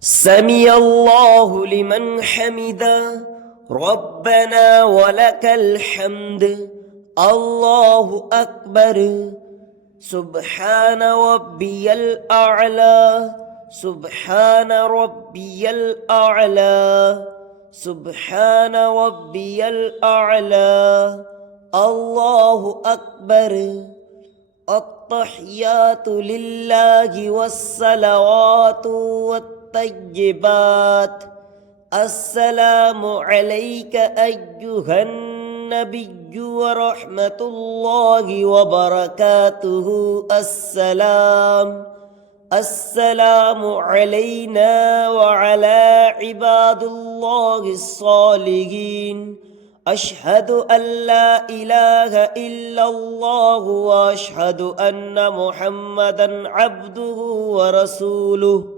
سمع الله لمن حمده ربنا ولك الحمد الله أكبر سبحان ربي الأعلى سبحان ربي الأعلى سبحان ربي الأعلى الله أكبر التحيات لله والصلوات والطيبات السلام عليك أيها النبي ورحمة الله وبركاته السلام علينا وعلى عباد الله الصالحين أشهد أن لا إله إلا الله وأشهد أن محمدا عبده ورسوله